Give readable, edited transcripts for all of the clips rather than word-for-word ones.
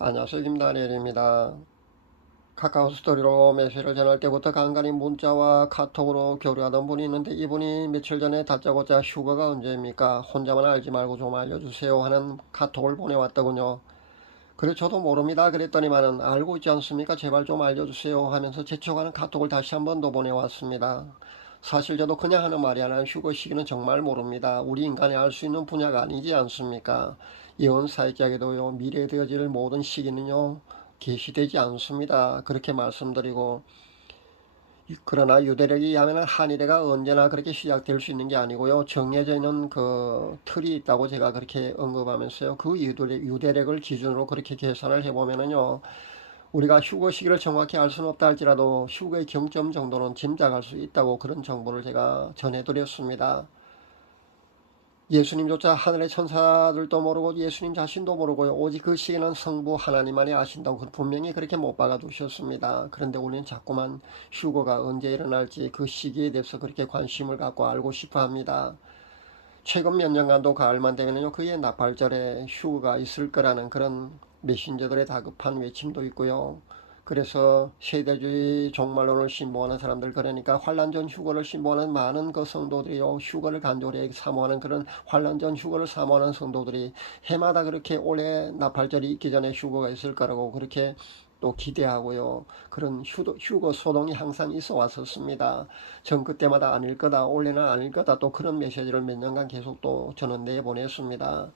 안녕하세요. 김다니엘입니다. 카카오 스토리로 메시지를 전할 때부터 간간히 문자와 카톡으로 교류하던 분이 있는데 이분이 며칠 전에 다짜고짜 휴가가 언제입니까? 혼자만 알지 말고 좀 알려주세요 하는 카톡을 보내왔더군요. 그래 저도 모릅니다 그랬더니만은 알고 있지 않습니까? 제발 좀 알려주세요 하면서 재촉하는 카톡을 다시 한 번 더 보내왔습니다. 사실 저도 그냥 하는 말이 아니라 휴거 시기는 정말 모릅니다. 우리 인간이 알 수 있는 분야가 아니지 않습니까? 예언 사역자에게도요 미래에 되어질 모든 시기는요 계시되지 않습니다. 그렇게 말씀드리고, 그러나 유대력이 하면 한일회가 언제나 그렇게 시작될 수 있는 게 아니고요. 정해져 있는 그 틀이 있다고 제가 그렇게 언급하면서요. 그 유대력을 기준으로 그렇게 계산을 해보면은요. 우리가 휴거 시기를 정확히 알 수는 없다 할지라도 휴거의 경점 정도는 짐작할 수 있다고 그런 정보를 제가 전해드렸습니다. 예수님조차 하늘의 천사들도 모르고 예수님 자신도 모르고요. 오직 그 시기는 성부 하나님만이 아신다고 분명히 그렇게 못 박아 두셨습니다. 그런데 우리는 자꾸만 휴거가 언제 일어날지 그 시기에 대해서 그렇게 관심을 갖고 알고 싶어 합니다. 최근 몇 년간도 가을만 되면요 그의 나팔절에 휴거가 있을 거라는 그런 메신저들의 다급한 외침도 있고요. 그래서 세대주의 종말론을 신봉하는 사람들, 그러니까 환란전 휴거를 신봉하는 많은 그 성도들이요 휴거를 간절히 사모하는 그런 환란전 휴거를 사모하는 성도들이 해마다 그렇게 올해 나팔절이 있기 전에 휴거가 있을 거라고 그렇게 또 기대하고요. 그런 휴거 소동이 항상 있어 왔었습니다. 전 그때마다 아닐 거다, 올해는 아닐 거다, 또 그런 메시지를 몇 년간 계속 또 저는 내보냈습니다.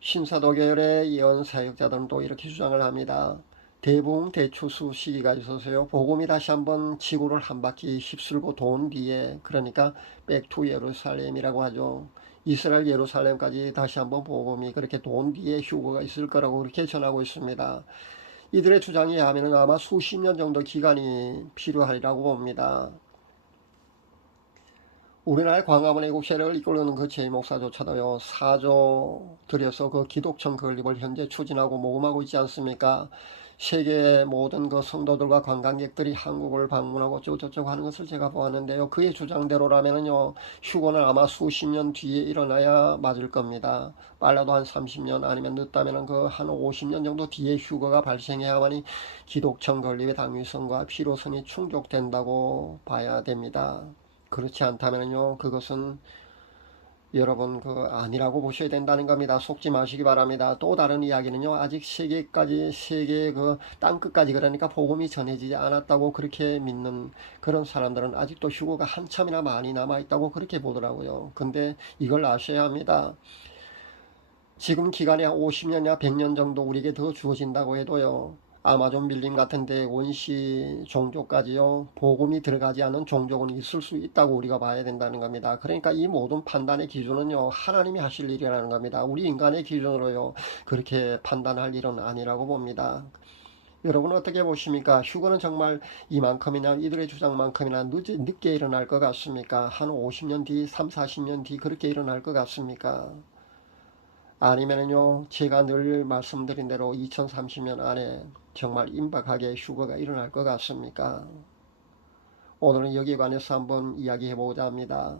신사도 계열의 예언 사역자들은 또 이렇게 주장을 합니다. 대붕 대추수 시기가 있어서요. 복음이 다시 한번 지구를 한 바퀴 휩쓸고 돈 뒤에, 그러니까 백투 예루살렘이라고 하죠. 이스라엘 예루살렘까지 다시 한번 복음이 그렇게 돈 뒤에 휴거가 있을 거라고 그렇게 전하고 있습니다. 이들의 주장에 하면 아마 수십 년 정도 기간이 필요하리라고 봅니다. 우리나라 광화문 애국세력을 이끌는 그 제 목사조차도요 사조 들여서 그 기독청 건립을 현재 추진하고 모금하고 있지 않습니까? 세계 모든 그 성도들과 관광객들이 한국을 방문하고 어쩌고저쩌고 하는 것을 제가 보았는데요. 그의 주장대로라면은요 휴거는 아마 수십 년 뒤에 일어나야 맞을 겁니다. 빨라도 한 30년, 아니면 늦다면은 그 한 50년 정도 뒤에 휴거가 발생해야만이 기독청 건립의 당위성과 필요성이 충족된다고 봐야 됩니다. 그렇지 않다면요 그것은 여러분 아니라고 보셔야 된다는 겁니다. 속지 마시기 바랍니다. 또 다른 이야기는요 아직 세계 그 땅끝까지, 그러니까 복음이 전해지지 않았다고 그렇게 믿는 그런 사람들은 아직도 휴거가 한참이나 많이 남아 있다고 그렇게 보더라고요. 근데 이걸 아셔야 합니다. 지금 기간이 한 50년이나 100년 정도 우리에게 더 주어진다고 해도요 아마존 밀림 같은데 원시 종족까지요 복음이 들어가지 않은 종족은 있을 수 있다고 우리가 봐야 된다는 겁니다. 그러니까 이 모든 판단의 기준은요 하나님이 하실 일이라는 겁니다. 우리 인간의 기준으로요 그렇게 판단할 일은 아니라고 봅니다. 여러분은 어떻게 보십니까? 휴거는 정말 이만큼이나 이들의 주장만큼이나 늦게 일어날 것 같습니까? 한 50년 뒤, 3, 40년 뒤 그렇게 일어날 것 같습니까? 아니면은요 제가 늘 말씀드린 대로 2030년 안에 정말 임박하게 휴거가 일어날 것 같습니까? 오늘은 여기에 관해서 한번 이야기해 보고자 합니다.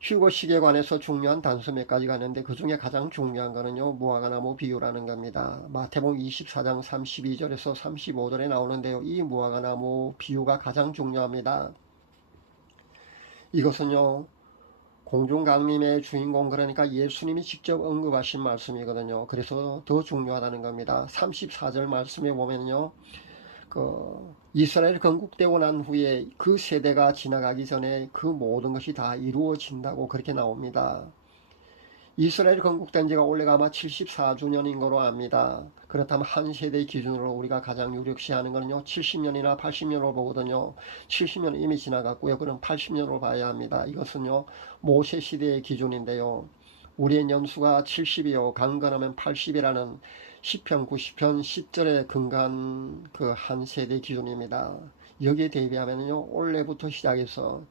휴거 시기에 관해서 중요한 단서 몇 가지가 있는데 그 중에 가장 중요한 거는요 무화과나무 비유라는 겁니다. 마태복음 24장 32절에서 35절에 나오는데요 이 무화과나무 비유가 가장 중요합니다. 이것은요 공중강림의 주인공, 그러니까 예수님이 직접 언급하신 말씀이거든요. 그래서 더 중요하다는 겁니다. 34절 말씀에 보면요 이스라엘 건국되고 난 후에 그 세대가 지나가기 전에 그 모든 것이 다 이루어진다고 그렇게 나옵니다. 이스라엘 건국된 지가 올해가 아마 74주년인 거로 압니다. 그렇다면 한 세대의 기준으로 우리가 가장 유력시하는 거는요 70년이나 80년으로 보거든요. 70년 이미 지나갔고요. 그럼 80년으로 봐야 합니다. 이것은요 모세 시대의 기준인데요 우리의 연수가 70이요 강건하면 80이라는 시편 90편 10절에 근거한 그 한 세대 기준입니다. 여기에 대비하면요 올해부터 시작해서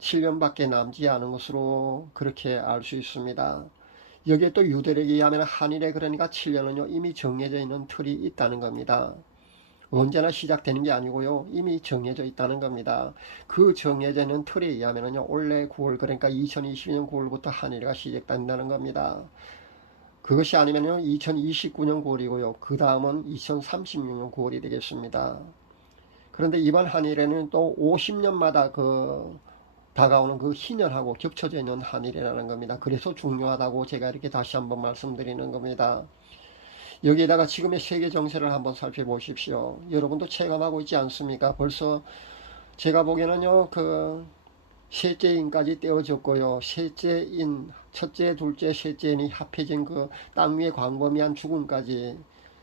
7년밖에 남지 않은 것으로 그렇게 알 수 있습니다. 여기에 또 유대력에 의하면 한일에, 그러니까 7년은요 이미 정해져 있는 틀이 있다는 겁니다. 언제나 시작되는 게 아니고요 이미 정해져 있다는 겁니다. 그 정해져 있는 틀에 의하면요 올해 9월, 그러니까 2022년 9월부터 한일가 시작된다는 겁니다. 그것이 아니면요 2029년 9월이고요. 그 다음은 2036년 9월이 되겠습니다. 그런데 이번 한일에는 또 50년마다 다가오는 그 희년하고 겹쳐져 있는 한일이라는 겁니다. 그래서 중요하다고 제가 이렇게 다시 한번 말씀드리는 겁니다. 여기에다가 지금의 세계 정세를 한번 살펴보십시오. 여러분도 체감하고 있지 않습니까? 벌써 제가 보기에는요, 셋째인까지 떼어졌고요. 셋째인, 첫째, 둘째, 셋째인이 합해진 그 땅 위의 광범위한 죽음까지,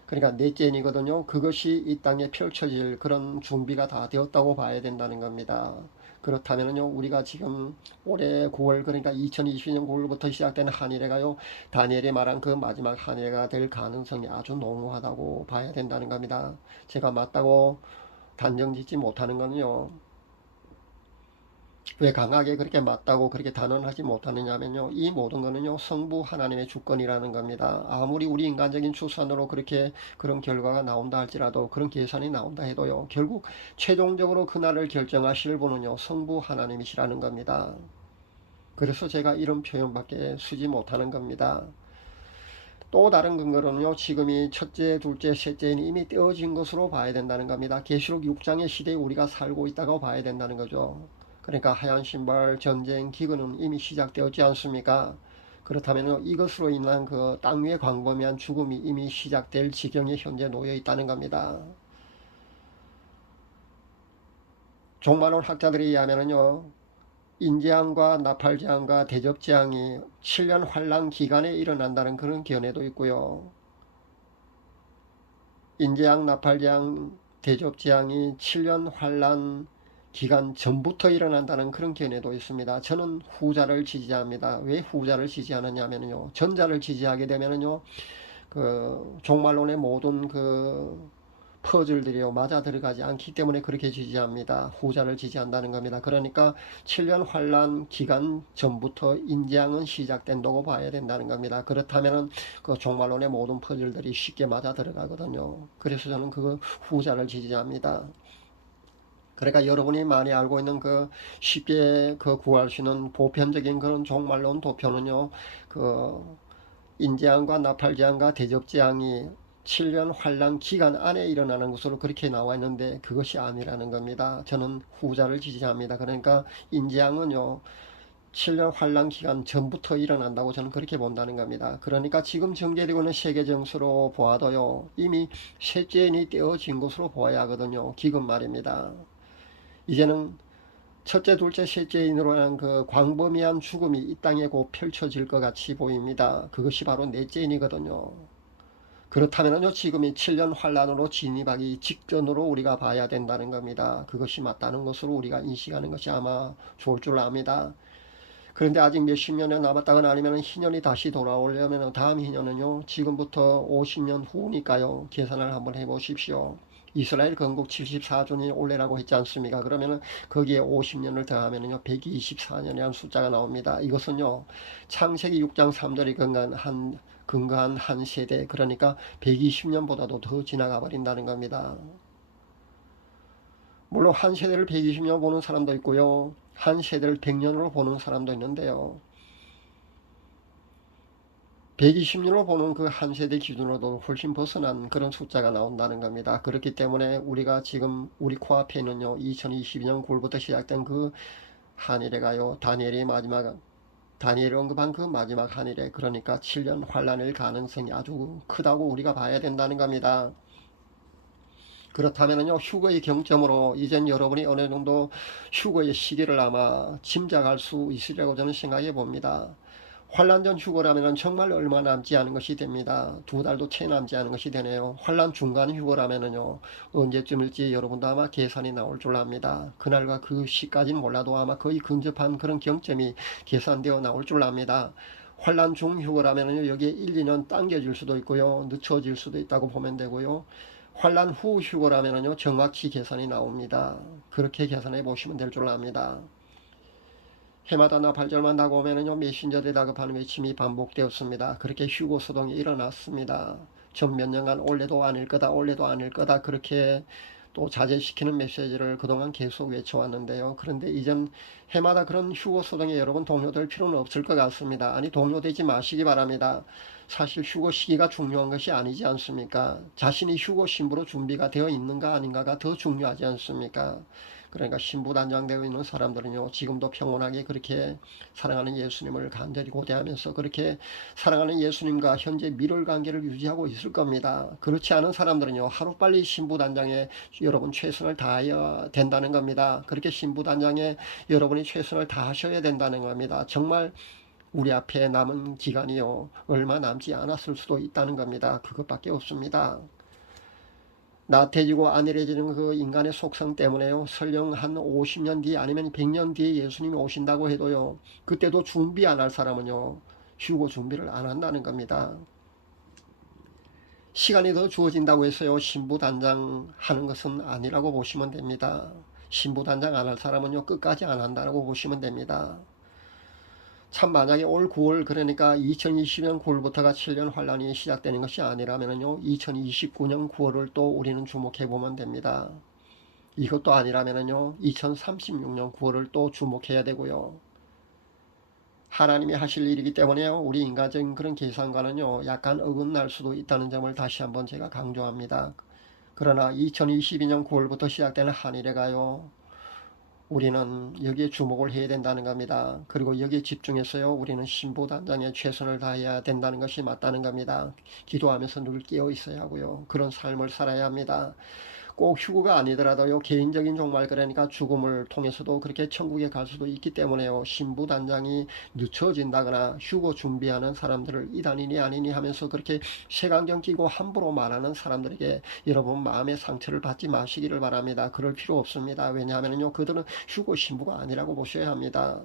그러니까 넷째인이거든요. 그것이 이 땅에 펼쳐질 그런 준비가 다 되었다고 봐야 된다는 겁니다. 그렇다면요, 우리가 지금 올해 9월, 그러니까 2022년 9월부터 시작되는 한일회가요, 다니엘이 말한 그 마지막 한일회가 될 가능성이 아주 농후하다고 봐야 된다는 겁니다. 제가 맞다고 단정 짓지 못하는 거는요, 왜 강하게 그렇게 맞다고 그렇게 단언하지 못하느냐면요, 이 모든 거는요 성부 하나님의 주권이라는 겁니다. 아무리 우리 인간적인 추산으로 그렇게 그런 결과가 나온다 할지라도, 그런 계산이 나온다 해도요, 결국 최종적으로 그날을 결정하실 분은요 성부 하나님이시라는 겁니다. 그래서 제가 이런 표현밖에 쓰지 못하는 겁니다. 또 다른 근거로는요, 지금이 첫째, 둘째, 셋째인 이미 떼어진 것으로 봐야 된다는 겁니다. 계시록 6장의 시대에 우리가 살고 있다고 봐야 된다는 거죠. 그러니까 하얀 신발, 전쟁, 기근은 이미 시작되었지 않습니까? 그렇다면 이것으로 인한 그 땅 위의 광범위한 죽음이 이미 시작될 지경에 현재 놓여 있다는 겁니다. 종말론 학자들에 의하면요, 인재앙과 나팔재앙과 대접재앙이 7년 환란 기간에 일어난다는 그런 견해도 있고요. 인재앙, 나팔재앙, 대접재앙이 7년 환란 기간 전부터 일어난다는 그런 견해도 있습니다. 저는 후자를 지지합니다. 왜 후자를 지지하느냐면요, 전자를 지지하게 되면요, 종말론의 모든 퍼즐들이요 맞아 들어가지 않기 때문에 그렇게 지지합니다. 후자를 지지한다는 겁니다. 그러니까 7년 환란 기간 전부터 인재앙은 시작된다고 봐야 된다는 겁니다. 그렇다면 그 종말론의 모든 퍼즐들이 쉽게 맞아 들어가거든요. 그래서 저는 그 후자를 지지합니다. 그러니까 여러분이 많이 알고 있는 쉽게 구할 수 있는 보편적인 그런 종말론 도표는요, 그 인재앙과 나팔재앙과 대접재앙이 7년 환란 기간 안에 일어나는 것으로 그렇게 나와 있는데, 그것이 아니라는 겁니다. 저는 후자를 지지합니다. 그러니까 인재앙은요 7년 환란 기간 전부터 일어난다고 저는 그렇게 본다는 겁니다. 그러니까 지금 전개되고 있는 세계 정서로 보아도요, 이미 셋째인이 떼어진 것으로 보아야 하거든요. 기금 말입니다. 이제는 첫째, 둘째, 셋째인으로 하는 그 광범위한 죽음이 이 땅에 곧 펼쳐질 것 같이 보입니다. 그것이 바로 넷째인이거든요. 그렇다면요, 지금이 7년 환란으로 진입하기 직전으로 우리가 봐야 된다는 겁니다. 그것이 맞다는 것으로 우리가 인식하는 것이 아마 좋을 줄 압니다. 그런데 아직 몇십 년이 남았다거나 아니면 희년이 다시 돌아오려면 다음 희년은요, 지금부터 50년 후니까요, 계산을 한번 해보십시오. 이스라엘 건국 74주년이 올해라고 했지 않습니까? 그러면은 거기에 50년을 더하면요 124년이라는 숫자가 나옵니다. 이것은요 창세기 6장 3절이 근거한 한 세대, 그러니까 120년보다도 더 지나가 버린다는 겁니다. 물론 한 세대를 120년 보는 사람도 있고요, 한 세대를 100년으로 보는 사람도 있는데요, 120년으로 보는 그 한 세대 기준으로도 훨씬 벗어난 그런 숫자가 나온다는 겁니다. 그렇기 때문에 우리가 지금 우리 코앞에 있는요 2022년 9월부터 시작된 그 한일회가요, 다니엘이 언급한 그 마지막 한일회, 그러니까 7년 환란일 가능성이 아주 크다고 우리가 봐야 된다는 겁니다. 그렇다면요 휴거의 경점으로 이젠 여러분이 어느 정도 휴거의 시기를 아마 짐작할 수 있으리라고 저는 생각해 봅니다. 환란 전 휴거라면 정말 얼마 남지 않은 것이 됩니다. 2달도 채 남지 않은 것이 되네요. 환란 중간 휴거라면요 언제쯤일지 여러분도 아마 계산이 나올 줄 압니다. 그날과 그 시까지는 몰라도 아마 거의 근접한 그런 경점이 계산되어 나올 줄 압니다. 환란 중 휴거라면요 여기에 1, 2년 당겨질 수도 있고요, 늦춰질 수도 있다고 보면 되고요, 환란 후 휴거라면요 정확히 계산이 나옵니다. 그렇게 계산해 보시면 될 줄 압니다. 해마다 나팔절만 다가오면요 메신저에 다급하는 외침이 반복되었습니다. 그렇게 휴고 소동이 일어났습니다. 전 몇 년간 올해도 아닐 거다, 올해도 아닐 거다, 그렇게 또 자제시키는 메시지를 그동안 계속 외쳐왔는데요. 그런데 이젠 해마다 그런 휴고 소동에 여러분 동요될 필요는 없을 것 같습니다. 아니, 동요되지 마시기 바랍니다. 사실 휴고 시기가 중요한 것이 아니지 않습니까? 자신이 휴고 신부로 준비가 되어 있는가 아닌가가 더 중요하지 않습니까? 그러니까 신부 단장되어 있는 사람들은요, 지금도 평온하게 그렇게 사랑하는 예수님을 간절히 고대하면서 그렇게 사랑하는 예수님과 현재 밀월 관계를 유지하고 있을 겁니다. 그렇지 않은 사람들은요, 하루빨리 신부 단장에 여러분 최선을 다해야 된다는 겁니다. 그렇게 신부 단장에 여러분이 최선을 다하셔야 된다는 겁니다. 정말 우리 앞에 남은 기간이요, 얼마 남지 않았을 수도 있다는 겁니다. 그것밖에 없습니다. 나태해지고 안일해지는 그 인간의 속성 때문에요, 설령 한 50년 뒤 아니면 100년 뒤에 예수님이 오신다고 해도요, 그때도 준비 안 할 사람은요, 휴고 준비를 안 한다는 겁니다. 시간이 더 주어진다고 해서요, 신부 단장 하는 것은 아니라고 보시면 됩니다. 신부 단장 안 할 사람은요, 끝까지 안 한다고 보시면 됩니다. 참, 만약에 올 9월, 그러니까 2020년 9월부터가 7년 환란이 시작되는 것이 아니라면요, 2029년 9월을 또 우리는 주목해 보면 됩니다. 이것도 아니라면요, 2036년 9월을 또 주목해야 되고요. 하나님이 하실 일이기 때문에요, 우리 인간적인 그런 계산과는요, 약간 어긋날 수도 있다는 점을 다시 한번 제가 강조합니다. 그러나 2022년 9월부터 시작되는 한일회가요, 우리는 여기에 주목을 해야 된다는 겁니다. 그리고 여기에 집중해서요, 우리는 신부 단장에 최선을 다해야 된다는 것이 맞다는 겁니다. 기도하면서 늘 깨어 있어야 하고요, 그런 삶을 살아야 합니다. 꼭 휴거가 아니더라도요, 개인적인 종말, 그러니까 죽음을 통해서도 그렇게 천국에 갈 수도 있기 때문에요, 신부 단장이 늦춰진다거나 휴거 준비하는 사람들을 이단이니 아니니 하면서 그렇게 색안경 끼고 함부로 말하는 사람들에게 여러분 마음의 상처를 받지 마시기를 바랍니다. 그럴 필요 없습니다. 왜냐하면요, 그들은 휴거 신부가 아니라고 보셔야 합니다.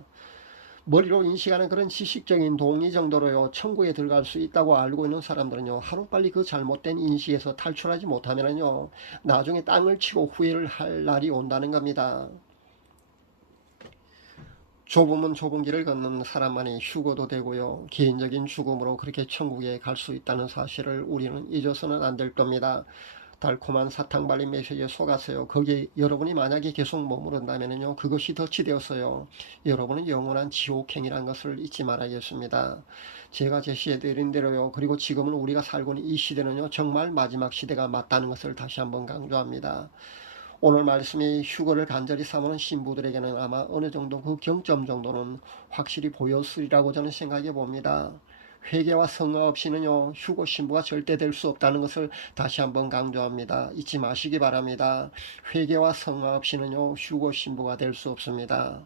머리로 인식하는 그런 지식적인 동의 정도로요, 천국에 들어갈 수 있다고 알고 있는 사람들은요, 하루빨리 그 잘못된 인식에서 탈출하지 못하면요, 나중에 땅을 치고 후회를 할 날이 온다는 겁니다. 좁으면 좁은 길을 걷는 사람만이 휴거도 되고요, 개인적인 죽음으로 그렇게 천국에 갈 수 있다는 사실을 우리는 잊어서는 안 될 겁니다. 달콤한 사탕 발린 메시지에 속았어요. 거기에 여러분이 만약에 계속 머무른다면요, 그것이 덫이 되었어요, 여러분은 영원한 지옥행이라는 것을 잊지 말아야겠습니다. 제가 제시해드린 대로요, 그리고 지금은 우리가 살고 있는 이 시대는요, 정말 마지막 시대가 맞다는 것을 다시 한번 강조합니다. 오늘 말씀이 휴거를 간절히 삼는 신부들에게는 아마 어느 정도 그 경점 정도는 확실히 보였으리라고 저는 생각해 봅니다. 회개와 성화 없이는요, 휴거 신부가 절대 될 수 없다는 것을 다시 한번 강조합니다. 잊지 마시기 바랍니다. 회개와 성화 없이는요, 휴거 신부가 될 수 없습니다.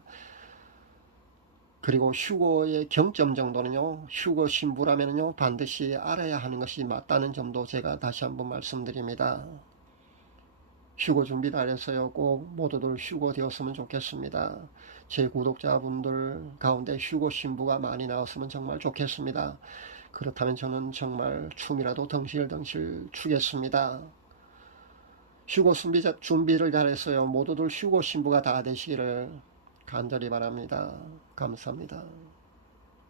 그리고 휴거의 경점 정도는요, 휴거 신부라면요, 반드시 알아야 하는 것이 맞다는 점도 제가 다시 한번 말씀드립니다. 휴거 준비 다 해서요, 꼭 모두들 휴거 되었으면 좋겠습니다. 제 구독자분들 가운데 휴거 신부가 많이 나왔으면 정말 좋겠습니다. 그렇다면 저는 정말 춤이라도 덩실덩실 추겠습니다. 휴거 준비를 잘했어요. 모두들 휴거 신부가 다 되시기를 간절히 바랍니다. 감사합니다.